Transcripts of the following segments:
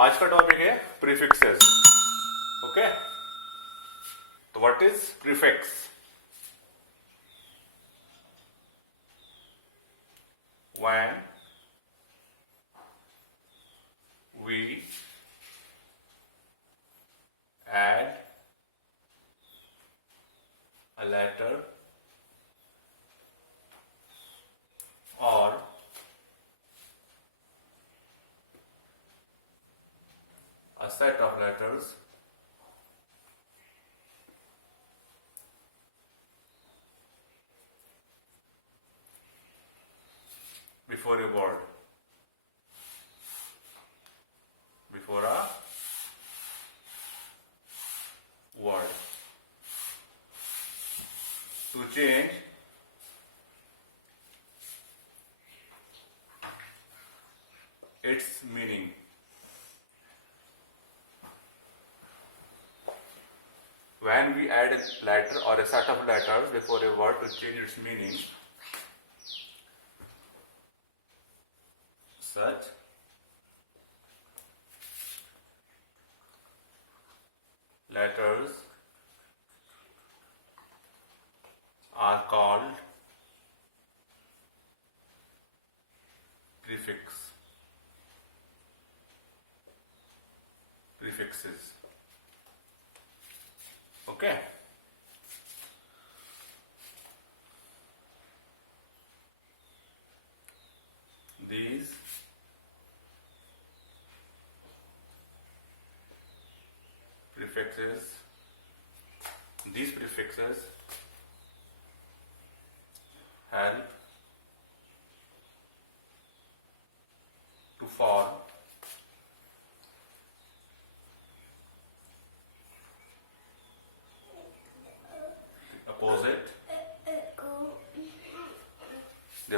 आज का टॉपिक है प्रीफिक्सेस। ओके, तो what is prefix? When we add a letter or a set of letters before a word, before a word, to change its meaning. When we add a letter or a set of letters before a word to change its meaning, such letters are called prefixes. Okay. These prefixes help to form the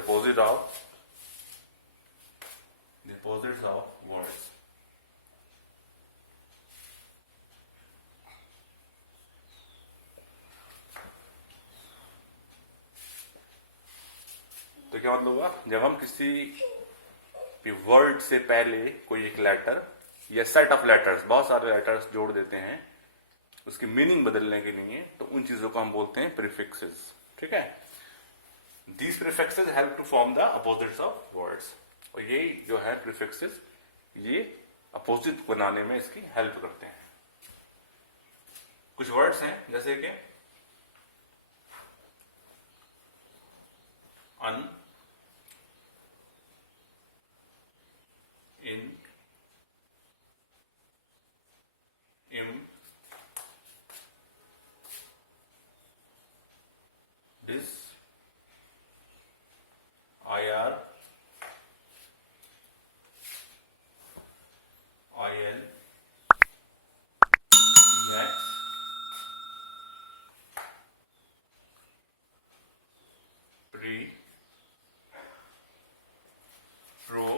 opposites of words. तो क्या मतलब हुआ? जब हम किसी भी word से पहले कोई एक लेटर या सेट ऑफ लेटर्स, बहुत सारे लेटर्स जोड़ देते हैं उसकी मीनिंग बदलने के लिए, तो उन चीजों को हम बोलते हैं प्रीफिक्सेस। ठीक है, these prefixes help to form the opposites of words. और ये जो है प्रीफिक्सेस, ये अपोजिट बनाने में इसकी हेल्प करते हैं। कुछ वर्ड्स हैं जैसे कि अन, इन, इम, this, IR, IL, EX, pre, pro,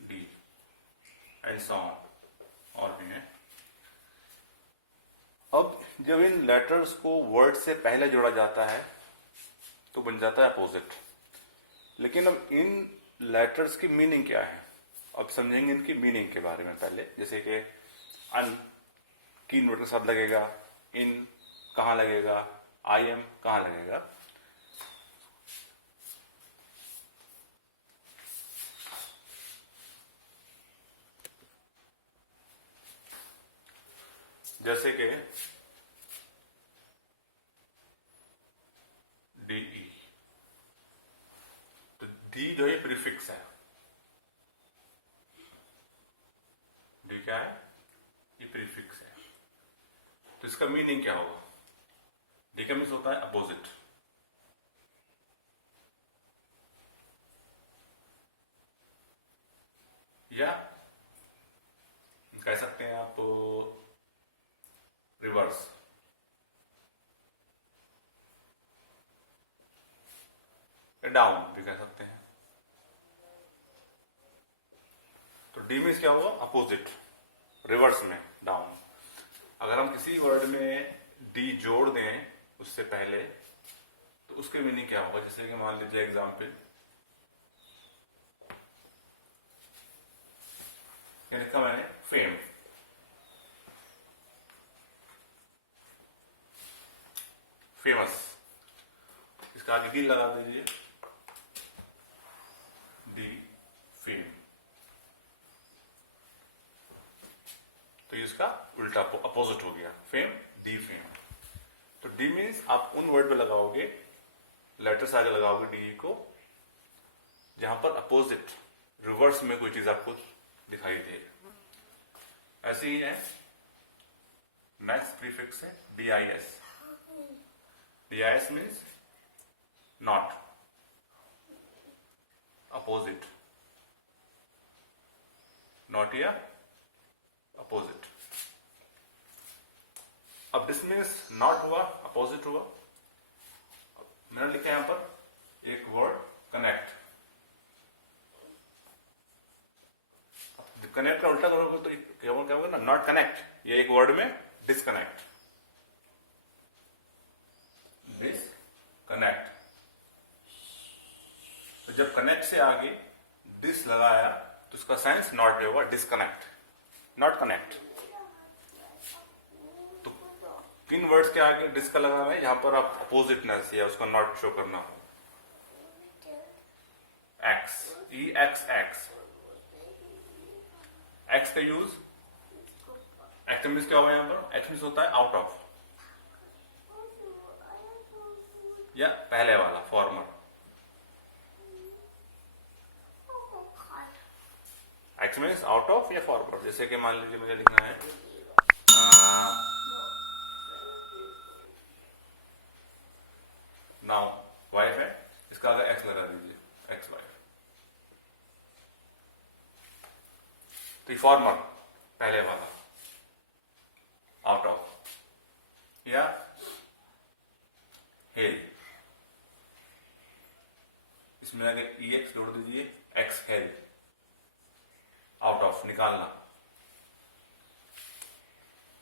D, and so on, और भी हैं। अब जब इन लेटर्स को वर्ड से पहले जोड़ा जाता है तो बन जाता है अपोजिट। लेकिन अब इन लेटर्स की मीनिंग क्या है, अब समझेंगे इनकी मीनिंग के बारे में पहले। जैसे कि अन कीन वर्ड के साथ लगेगा, इन कहाँ लगेगा, आई एम कहाँ लगेगा। जैसे कि DE, तो डी जो है प्रीफिक्स है। डी क्या है? ये प्रीफिक्स है। तो इसका मीनिंग क्या होगा? डी का मीन्स होता है अपोजिट। या कह सकते हैं आप रिवर्स। डाउन भी कह सकते हैं। तो डी मीन्स क्या होगा? अपोजिट, रिवर्स में डाउन। अगर हम किसी वर्ड में डी जोड़ दें उससे पहले, तो उसके मीनिंग क्या होगा? जैसे कि मान लीजिए एग्जाम्पल, ये लिखा मैंने फेम। फेमस, इसका आगे डी लगा दीजिए, डी फेम। तो ये इसका उल्टा अपोजिट हो गया, फेम डी फेम। तो डी मीन्स आप उन वर्ड पे लगाओगे, लेटर्स आगे लगाओगे डी को जहां पर अपोजिट रिवर्स में कोई चीज आपको दिखाई दे। ऐसे ही है नेक्स्ट प्रीफिक्स है D I S. D I S means not, opposite, not या अपोजिट। अब दिस मीन्स नॉट हुआ, अपोजिट हुआ। मैंने लिखा यहां पर एक वर्ड कनेक्ट। कनेक्ट का उल्टा करोगे तो क्या होगा ना, नॉट कनेक्ट। ये एक वर्ड में डिस्कनेक्ट, डिस्कनेक्ट। तो जब कनेक्ट से आगे डिस लगाया तो उसका साइंस नॉट होगा, डिस्कनेक्ट, नॉट कनेक्ट। तो किन वर्ड्स के आगे डिस का लगाना है, यहां पर आप अपोजिटनेस या उसका नॉट शो करना हो। एक्स, ई एक्स एक्स, एक्स का यूज, एक्स मीन्स क्या होगा यहां पर, एक्स मीन्स होता है आउट ऑफ या पहले वाला farmer. X means out of या फॉरवर्ड। जैसे कि मान लीजिए मुझे लिखना है नाउ वाइफ है, इसका अगर एक्स लगा दीजिए, एक्स वाइफ। तो फॉर्मर पहले वाला, आउट ऑफ या हेल, इसमें अगर ई एक्स जोड़ दीजिए, एक्स हेल, आउट ऑफ निकालना।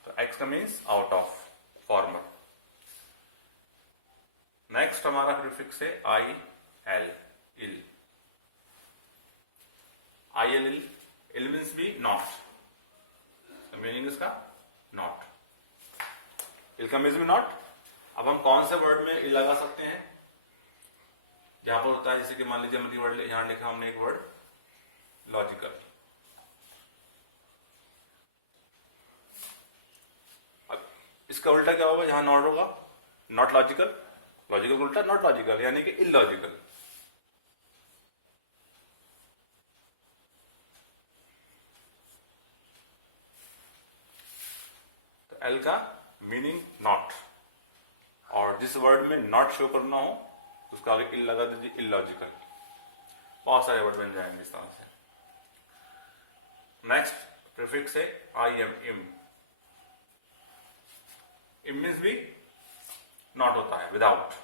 तो एक्स का means out of, former. Next हमारा प्रीफिक्स है I L, il. I L il, il means भी नॉट। मीनिंग इसका नॉट, इल का मीन्स भी नॉट। अब हम कौन से वर्ड में इल लगा सकते हैं, यहां पर होता है जैसे कि मान लीजिए हमने वर्ड यहां लिखा हमने एक वर्ड लॉजिकल। अब इसका उल्टा क्या होगा, यहां नॉट होगा, नॉट लॉजिकल, लॉजिकल उल्टा नॉट लॉजिकल, यानी कि इलॉजिकल। तो एल का मीनिंग नॉट, और जिस वर्ड में नॉट शो करना हो उसका आगे इल लगा दीजिए, इलॉजिकल। बहुत सारे वर्ड बन जाएंगे इस तरह से। नेक्स्ट प्रीफिक्स है आई एम, इम। इम मीन्स भी नॉट होता है, विदाउट,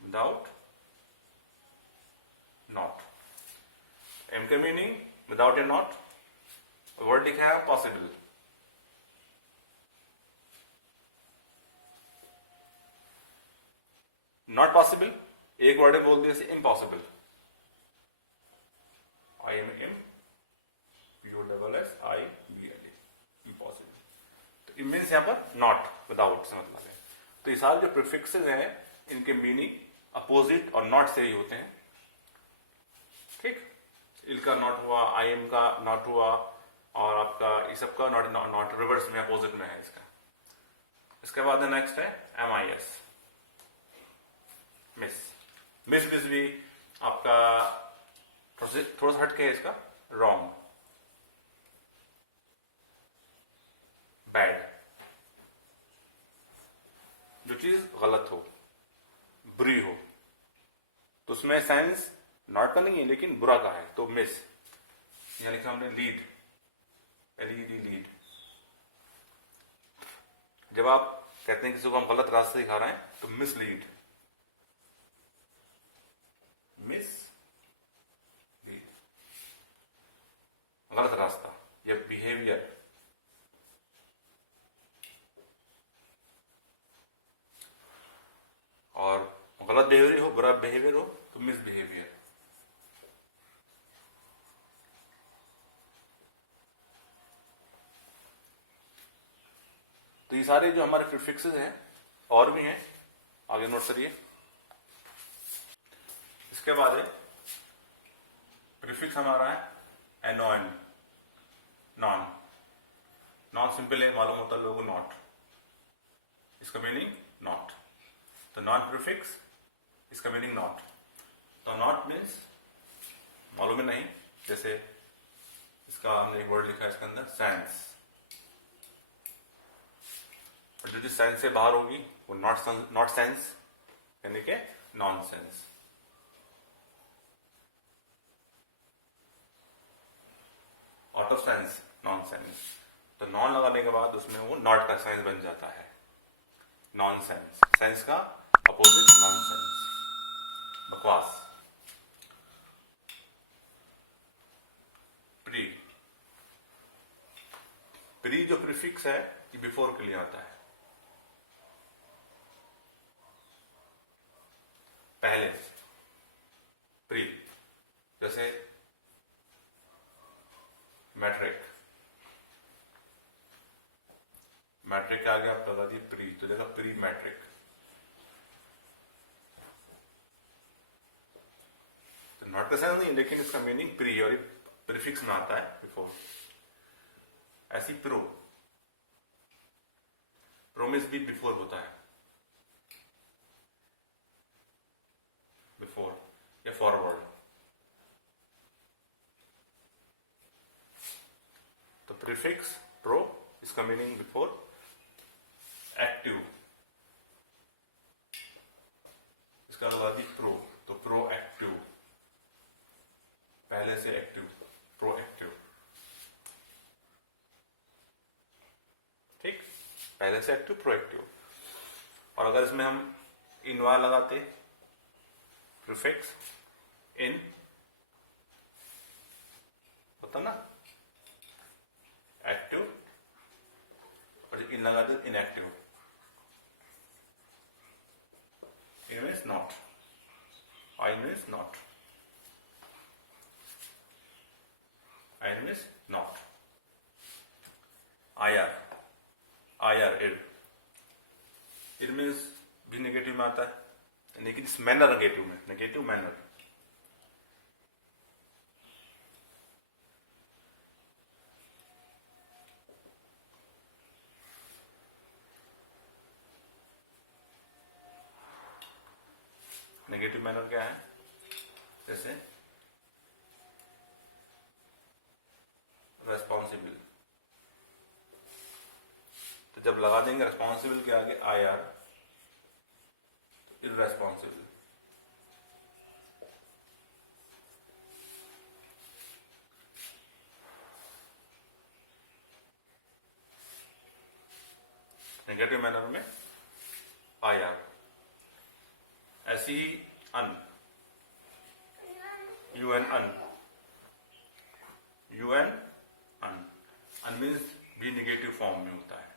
विदाउट नॉट। एम के meaning without a not, word लिखा है पॉसिबल। नॉट पॉसिबल एक वर्ड में बोल दिया, impossible. I M im, U double S I B L A, impossible. तो इम मीन्स यहां पर नॉट, विदाउट से मतलब है। तो ये सारे जो प्रीफिक्सेस हैं इनके मीनिंग अपोजिट और नॉट से ही होते हैं। ठीक, इल का नॉट हुआ, आई एम का नॉट हुआ, और आपका इस सब का नॉट, नॉट रिवर्स में अपोजिट में है इसका। इसके बाद नेक्स्ट है M I S, miss. Miss miss भी आपका थोड़ा सा हटके है इसका, रॉन्ग, बैड। जो चीज गलत हो, बुरी हो, तो उसमें सेंस नॉट का नहीं है लेकिन बुरा का है, तो मिस। यहां लिखा हमने लीड, एलईडी, लीड। जब आप कहते हैं किसी को हम गलत रास्ते दिखा रहे हैं तो मिसलीड, मिस लीड, गलत रास्ता या बिहेवियर। और गलत बिहेवियर हो, बुरा बिहेवियर हो तो मिसबिहेवियर। ये सारे जो हमारे प्रीफिक्सेस हैं और भी हैं, आगे नोट करिए। इसके बाद है प्रीफिक्स हमारा है एनोन, नॉन। नॉन सिंपल है, मालूम होता है लोगों को, नॉट, इसका मीनिंग नॉट। तो नॉन प्रीफिक्स, इसका मीनिंग नॉट। तो नॉट मीन्स मालूम है नहीं, जैसे इसका हमने एक वर्ड लिखा है इसके अंदर सेंस, और जो सेंस से बाहर होगी वो नॉट सेंस यानी कि non sense. Out of sense, non sense. तो नॉन लगाने के बाद उसमें वो नॉट का सेंस बन जाता है, नॉन सेंस। सेंस का अपोजिट नॉन सेंस, बकवास। प्री, प्री जो प्रीफिक्स है ये बिफोर के लिए आता है, पहले। प्री जैसे मैट्रिक, मैट्रिक के आगे आप लगा दिए प्री, तो देखा प्री मैट्रिक। तो नॉट का सेंस नहीं, लेकिन इसका मीनिंग प्री और प्रीफिक्स में आता है, बिफोर। ऐसी प्रो, प्रोमिस भी बिफोर होता है, बिफोर या फॉरवर्ड। तो प्रीफिक्स प्रो, इसका मीनिंग बिफोर। एक्टिव, इसका लगा दी प्रो, तो प्रो एक्टिव, पहले से एक्टिव, प्रो एक्टिव। ठीक, पहले से एक्टिव, प्रो एक्टिव। और अगर इसमें हम इनवा लगाते, प्रीफिक्स इन होता ना, एक्टिव, और इन लगा दे inactive, in means not, I means not, I means not. Ir, ir, it means भी नेगेटिव में आता है, लेकिन इस मैनर नेगेटिव में, नेगेटिव मैनर। नेगेटिव मैनर क्या है, जैसे रेस्पॉन्सिबल, तो जब लगा देंगे रेस्पॉन्सिबल के आगे आई आर, तो इररेस्पॉन्सिबल। नेगेटिव मैनर में आई आर। ऐसी ही अन, यूएन अन, यूएन अन, अन मीन्स भी नेगेटिव फॉर्म में होता है,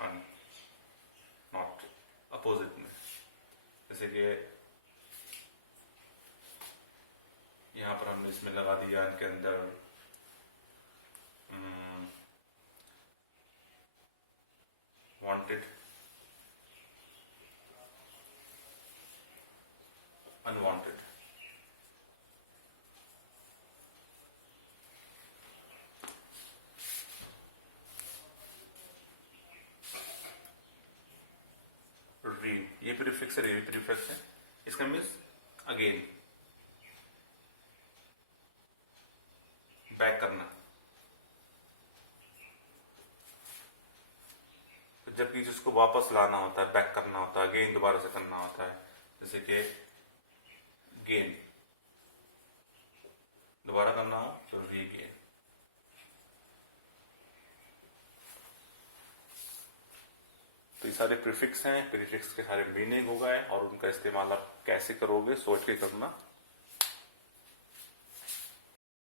अन, नॉट, अपोजिट में। जैसे कि यहां पर हमने इसमें लगा दिया इनके अंदर वांटेड, अनवांटेड। री, ये प्रीफिक्स है, री प्रीफिक्स है, इसका मीन्स अगेन, बैक करना। तो जब किसी को वापस लाना होता है, बैक करना होता है, गेन दोबारा से करना होता है, जैसे कि गेन दोबारा करना हो तो रीगेन। तो ये सारे प्रीफिक्स हैं, प्रीफिक्स के सारे मीनिंग हो गए, और उनका इस्तेमाल आप कैसे करोगे सोच के करना।